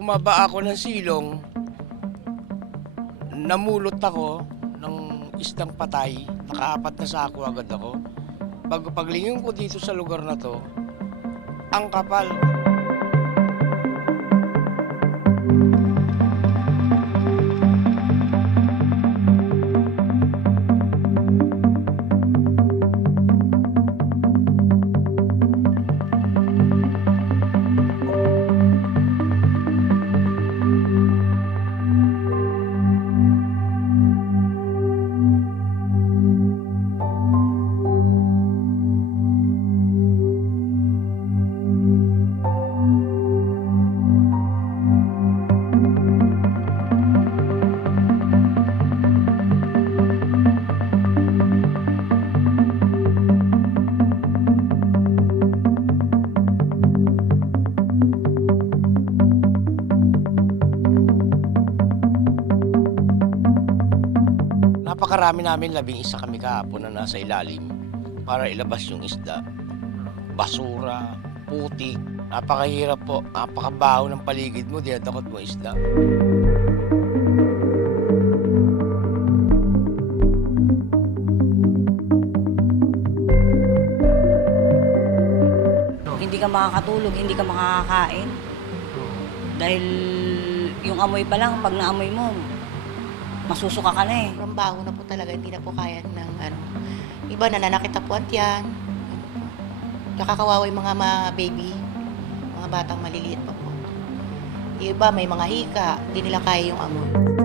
Bumaba ako ng silong, namulot ako ng isdang patay, nakaapat na sako agad ako. Paglingin ko dito sa lugar na to, ang kapal. Napakarami namin, 11 kami kahapon na nasa ilalim para ilabas yung isda. Basura, putik, napakahirap po, napakabaho ng paligid mo, dinadakot mo isda. Hindi ka makakatulog, hindi ka makakakain. Dahil yung amoy pa lang, pag naamoy mo, masusuka ka na eh. Sobrang baho na po talaga, hindi na po kaya ng iba nananakit na po at yan. Nakakawawa yung mga baby, mga batang maliliit pa po. Yung iba may mga hika, hindi nila kaya yung amoy.